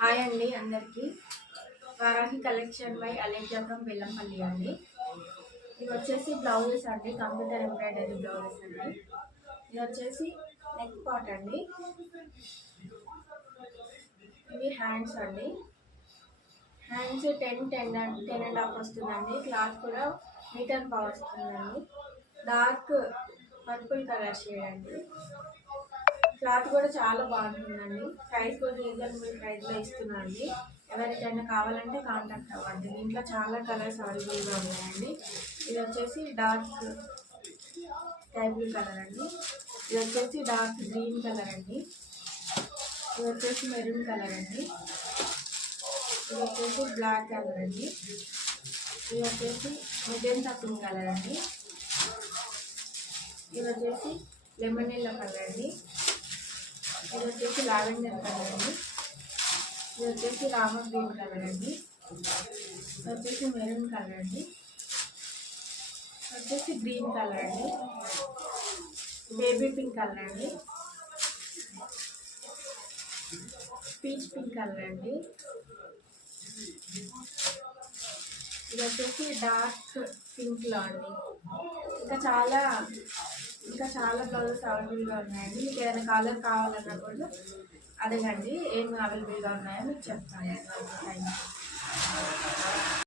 Hi అండి అందరికీ. Varahi collection by Alexa from Bellampalli అండి. ఇవి వచ్చేసి బ్లౌజెస్ అండి, కంప్యూటర్ ఎంబ్రాయిడరీ బ్లౌజెస్ అండి. ఇది వచ్చేసి నెక్ పార్ట్ అండి. ఇవి హ్యాండ్స్ అండి. హ్యాండ్స్ 10.5 వస్తుందండి. క్లాత్ కూడా మీటర్ పావు వస్తుందండి. డార్క్ పర్పుల్ కలర్ షేడ్ అండి. క్లాత్ కూడా చాలా బాగుంటుందండి. ప్రైస్ కూడా రీజనబుల్ ప్రైస్లో ఇస్తున్నాండి. ఎవరికైనా కావాలంటే కాంటాక్ట్ అవ్వండి. దీంట్లో చాలా కలర్స్ అవైలబుల్గా ఉన్నాయండి. ఇది వచ్చేసి డార్క్ స్కై బ్లూ కలర్ అండి. ఇది వచ్చేసి డార్క్ గ్రీన్ కలర్ అండి. ఇది వచ్చేసి మెరూన్ కలర్ అండి. ఇది వచ్చేసి బ్లాక్ కలర్ అండి. ఇది వచ్చేసి మెజెంటా పింక్ కలర్ అండి. ఇది వచ్చేసి లెమన్ ఎల్లో కలర్ అండి. ఇది వచ్చేసి లావెండర్ కలర్ అండి. ఇది వచ్చేసి రామ గ్రీన్ కలర్ అండి. ఇది వచ్చేసి మెరూన్ కలర్ అండి. ఇది వచ్చేసి గ్రీన్ కలర్ అండి. బేబీ పింక్ కలర్ అండి. పీచ్ పింక్ కలర్ అండి. ఇది వచ్చేసి డార్క్ పింక్లో అండి. ఇంకా చాలా బ్లౌజెస్ అవైలబుల్గా ఉన్నాయండి. మీకు ఏదైనా కలర్ కావాలన్నా కూడా అడగండి, ఏమి అవైలబుల్గా ఉన్నాయో మీకు చెప్తాను. Thank you.